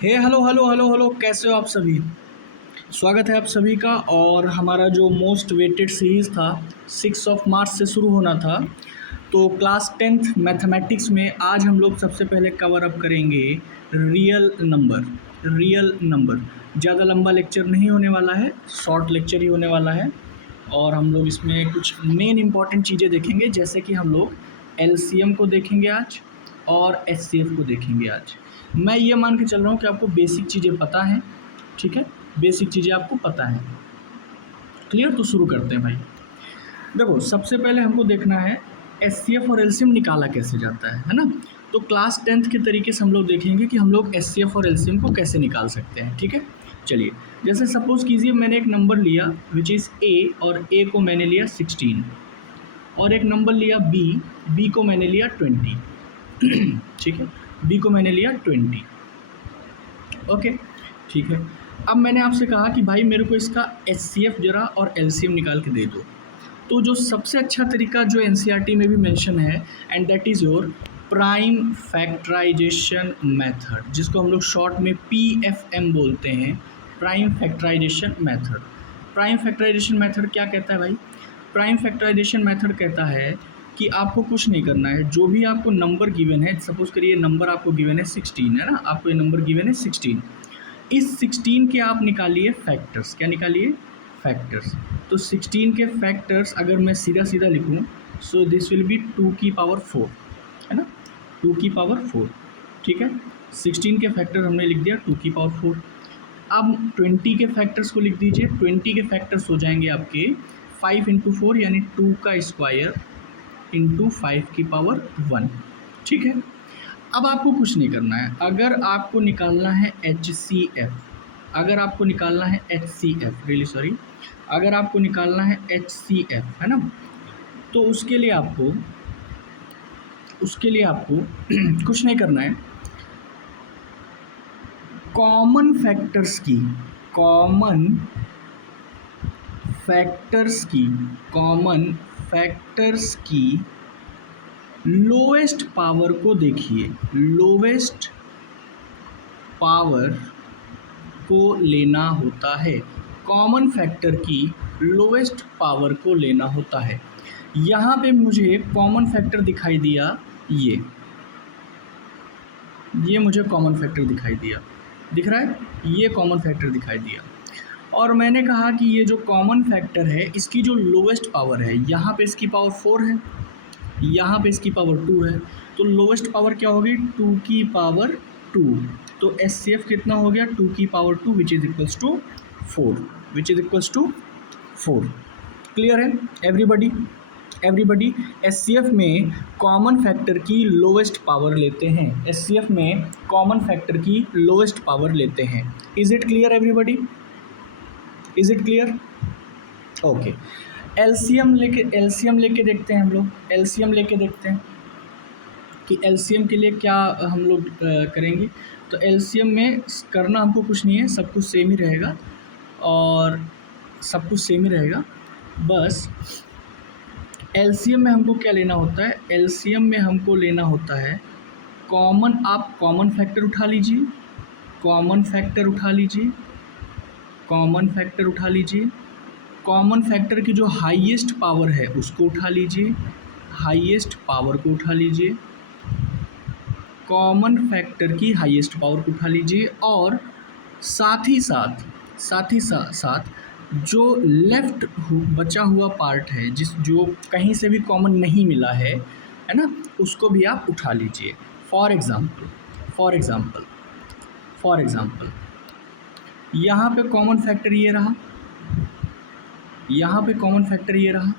हे hello hello hello hello, कैसे हो आप सभी। स्वागत है आप सभी का। और हमारा जो मोस्ट वेटेड सीरीज़ था 6 मार्च से शुरू होना था, तो क्लास 10th मैथमेटिक्स में आज हम लोग सबसे पहले कवर अप करेंगे रियल नंबर। रियल नंबर ज़्यादा लंबा लेक्चर नहीं होने वाला है, शॉर्ट लेक्चर ही होने वाला है। और हम लोग इसमें कुछ मेन इंपॉर्टेंट चीज़ें देखेंगे, जैसे कि हम लोग एलसीएम को देखेंगे आज और एचसीएफ को देखेंगे आज। मैं ये मान के चल रहा हूँ कि आपको बेसिक चीज़ें पता हैं, ठीक है, बेसिक चीज़ें आपको पता हैं। क्लियर, तो शुरू करते हैं भाई। देखो, सबसे पहले हमको देखना है एचसीएफ और एलसीएम निकाला कैसे जाता है ना। तो क्लास 10th के तरीके से हम लोग देखेंगे कि हम लोग एचसीएफ और एलसीएम को कैसे निकाल सकते हैं, ठीक है। चलिए, जैसे सपोज कीजिए मैंने एक नंबर लिया विच इज़ ए, और ए को मैंने लिया 16, और एक नंबर लिया बी, बी को मैंने लिया 20, ठीक है, बी को मैंने लिया 20। ओके, ठीक है। अब मैंने आपसे कहा कि भाई मेरे को इसका एचसीएफ जरा और एलसीएम निकाल के दे दो। तो जो सबसे अच्छा तरीका जो एनसीईआरटी में भी मेंशन है, and that is your prime factorisation method, जिसको हम लोग शॉर्ट में पीएफएम बोलते हैं, prime factorisation method. Prime factorisation method क्या कहता है भाई? प्राइम फैक्टराइजेशन मेथड कहता है कि आपको कुछ नहीं करना है, जो भी आपको नंबर गिवन है, सपोज करिए नंबर आपको गिवन है 16, है ना, आपको ये नंबर गिवन है 16। इस 16 के आप निकालिए फैक्टर्स। क्या निकालिए? फैक्टर्स। तो 16 के फैक्टर्स अगर मैं सीधा सीधा लिखूं, सो दिस विल बी 2 की पावर 4, है ना, 2 की पावर 4, ठीक है। 16 के फैक्टर हमने लिख दिया 2 की पावर 4। अब 20 के फैक्टर्स को लिख दीजिए। 20 के फैक्टर्स हो जाएंगे आपके 5 इंटू 4 यानी 2 का स्क्वायर इंटू 5 की पावर 1, ठीक है। अब आपको कुछ नहीं करना है। अगर आपको निकालना है HCF, अगर आपको निकालना है HCF, रियली सॉरी, अगर आपको निकालना है HCF, है ना, तो उसके लिए आपको कुछ नहीं करना है। कॉमन फैक्टर्स की कॉमन फैक्टर्स की लोएस्ट पावर को देखिए, लोएस्ट पावर को लेना होता है। कॉमन फैक्टर की लोएस्ट पावर को लेना होता है। यहाँ पे मुझे कॉमन फैक्टर दिखाई दिया, ये मुझे कॉमन फैक्टर दिखाई दिया, दिख रहा है, ये कॉमन फैक्टर दिखाई दिया। और मैंने कहा कि ये जो कॉमन फैक्टर है इसकी जो लोएस्ट पावर है, यहाँ पे इसकी पावर 4 है, यहाँ पे इसकी पावर 2 है, तो लोएस्ट पावर क्या होगी? 2 की पावर 2। तो एचसीएफ कितना हो गया? 2 की power 2 which is equals to 4, which is equals to 4। Clear है एवरीबडी? एवरीबडी, एचसीएफ में कॉमन फैक्टर की लोएस्ट पावर लेते हैं, एचसीएफ में कॉमन फैक्टर की लोएस्ट पावर लेते हैं। Is it clear everybody? Is it clear? Okay, LCM लेके देखते हैं हम लोग। एलसीएम लेके देखते हैं कि एलसीएम के लिए क्या हम लोग करेंगे। तो एलसीएम में करना हमको कुछ नहीं है, सब कुछ सेम ही रहेगा, और सब कुछ सेम ही रहेगा। बस एलसीएम में हमको क्या लेना होता है? एलसीएम में हमको लेना होता है कॉमन, आप कॉमन फैक्टर उठा लीजिए, कॉमन फैक्टर उठा लीजिए, कॉमन फैक्टर उठा लीजिए, कॉमन फैक्टर की जो हाईएस्ट पावर है उसको उठा लीजिए, हाईएस्ट पावर को उठा लीजिए, कॉमन फैक्टर की हाईएस्ट पावर को उठा लीजिए, और साथ ही साथ जो लेफ्ट बचा हुआ पार्ट है, जो कहीं से भी कॉमन नहीं मिला है ना, उसको भी आप उठा लीजिए। फॉर एग्जाम्पल यहाँ पे कॉमन फैक्टर ये रहा, यहाँ पे कॉमन फैक्टर ये रहा,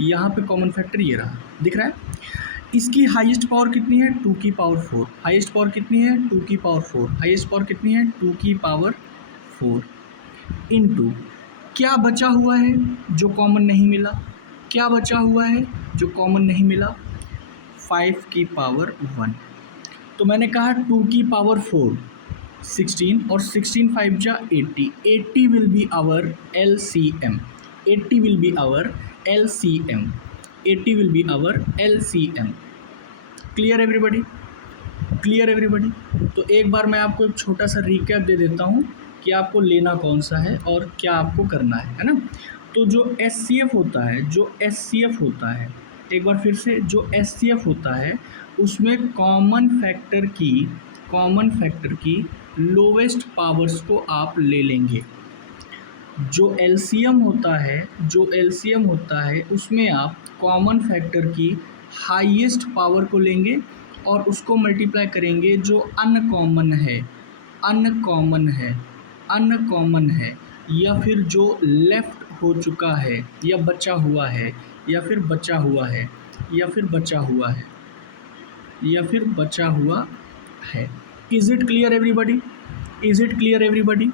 यहाँ पे कॉमन फैक्टर ये रहा, दिख रहा है। इसकी हाईएस्ट पावर कितनी है? 2 की पावर 4। हाईएस्ट पावर कितनी है? 2 की पावर 4। हाईएस्ट पावर कितनी है? 2 की पावर 4 इनटू क्या बचा हुआ है जो कॉमन नहीं मिला? क्या बचा हुआ है जो कॉमन नहीं मिला? 5 की पावर 1। तो मैंने कहा 2 की पावर 4 16, और 16 5 जा 80, 80 will be our LCM, 80 will be our LCM, 80 will be our LCM. Clear everybody? Clear everybody? तो एक बार मैं आपको एक छोटा सा रिकैप दे देता हूँ कि आपको लेना कौन सा है और क्या आपको करना है ना? तो जो एचसीएफ होता है, एक बार फिर से, जो एचसीएफ होता है उसमें कॉमन फैक्टर की लोवेस्ट पावर्स को आप ले लेंगे। जो एलसीएम होता है उसमें आप कॉमन फैक्टर की हाईएस्ट पावर को लेंगे और उसको मल्टीप्लाई करेंगे जो अनकॉमन है या फिर जो लेफ्ट हो चुका है या बचा हुआ है या फिर बचा हुआ है। Is it clear everybody?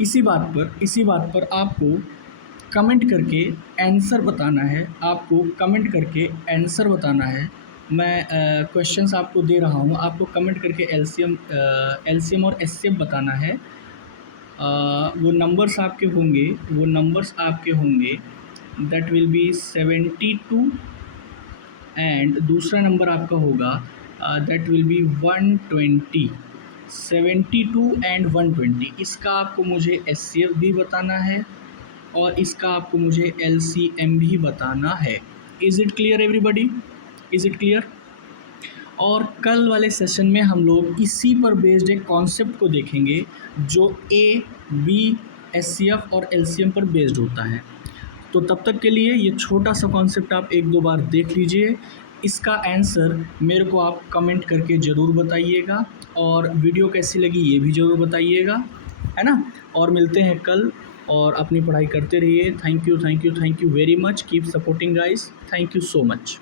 इसी बात पर आपको कमेंट करके आंसर बताना है। मैं क्वेश्चंस आपको दे रहा हूँ, आपको कमेंट करके एलसीएम और एचसीएफ बताना है। वो नंबर्स आपके होंगे दैट विल बी 72 एंड दूसरा नंबर आपका होगा दैट विल बी 120। 72 एंड 120, इसका आपको मुझे एचसीएफ भी बताना है और इसका आपको मुझे एलसीएम भी बताना है। Is it clear everybody? और कल वाले सेशन में हम लोग इसी पर बेस्ड एक कॉन्सेप्ट को देखेंगे जो ए बी एचसीएफ और एलसीएम पर बेस्ड होता है। तो तब तक के लिए ये छोटा सा कॉन्सेप्ट आप एक दो बार देख लीजिए। इसका आंसर मेरे को आप कमेंट करके ज़रूर बताइएगा और वीडियो कैसी लगी ये भी ज़रूर बताइएगा, है ना? और मिलते हैं कल और अपनी पढ़ाई करते रहिए। Thank you very much. Keep supporting guys. Thank you so much.